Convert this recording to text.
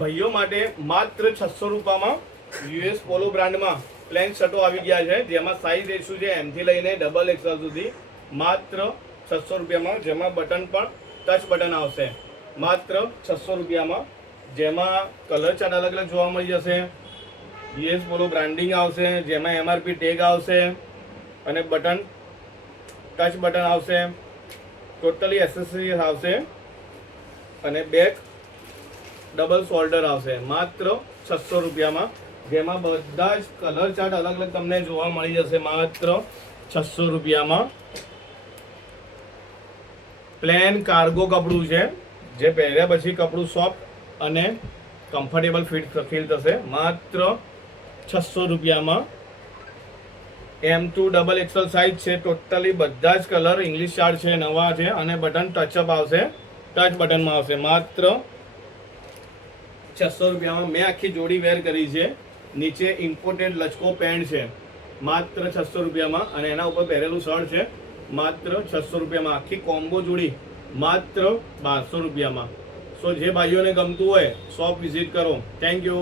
ભાઈઓ માટે માત્ર 600 રૂપિયામાં યુએસ પોલો બ્રાન્ડમાં પ્લેન શર્ટો આવી ગયા છે, જેમાં સાઈઝ રેશિયો છે M થી લઈને XXL સુધી, માત્ર 600 રૂપિયામાં, જેમાં બટન પણ ટચ બટન આવશે, માત્ર 600 રૂપિયામાં, જેમાં કલર ચાર્ટ અલગ અલગ જોવા મળી જશે, યુએસ પોલો બ્રાન્ડિંગ આવશે, જેમાં MRP ટેગ આવશે અને બટન ટચ બટન આવશે, ટોટલી એસેસરીઝ આવશે અને બેક ડબલ શોલ્ડર આવશે, માત્ર 600 રૂપિયામાં, જેમાં બધા જ કલર ચાર્ટ અલગ અલગ તમને જોવા મળી જશે, માત્ર 600 રૂપિયામાં. પ્લેન કાર્ગો કપડું છે, જે પહેર્યા પછી કપડું સોફ્ટ અને કમ્ફર્ટેબલ ફીલ થશે, માત્ર 600 રૂપિયામાં. M2 XXL સાઇઝ છે, ટોટલી બધા જ કલર ઇંગ્લિશ ચાર્ટ છે, નવા છે અને બટન ટચઅપ આવશે, ટચ બટનમાં આવશે, માત્ર 600 રૂપિયામાં. મેં આખી જોડી વેર કરી છે, નીચે ઇમ્પોર્ટેડ લચકો પેન્ટ છે, માત્ર 600 રૂપિયામાં અને એના ઉપર પહેરેલું શર્ટ છે, માત્ર 600 રૂપિયામાં. આખી કોમ્બો જોડી માત્ર 1200 રૂપિયામાં. સો જે ભાઈઓને ગમતું હોય શોપ વિઝિટ કરો. Thank you.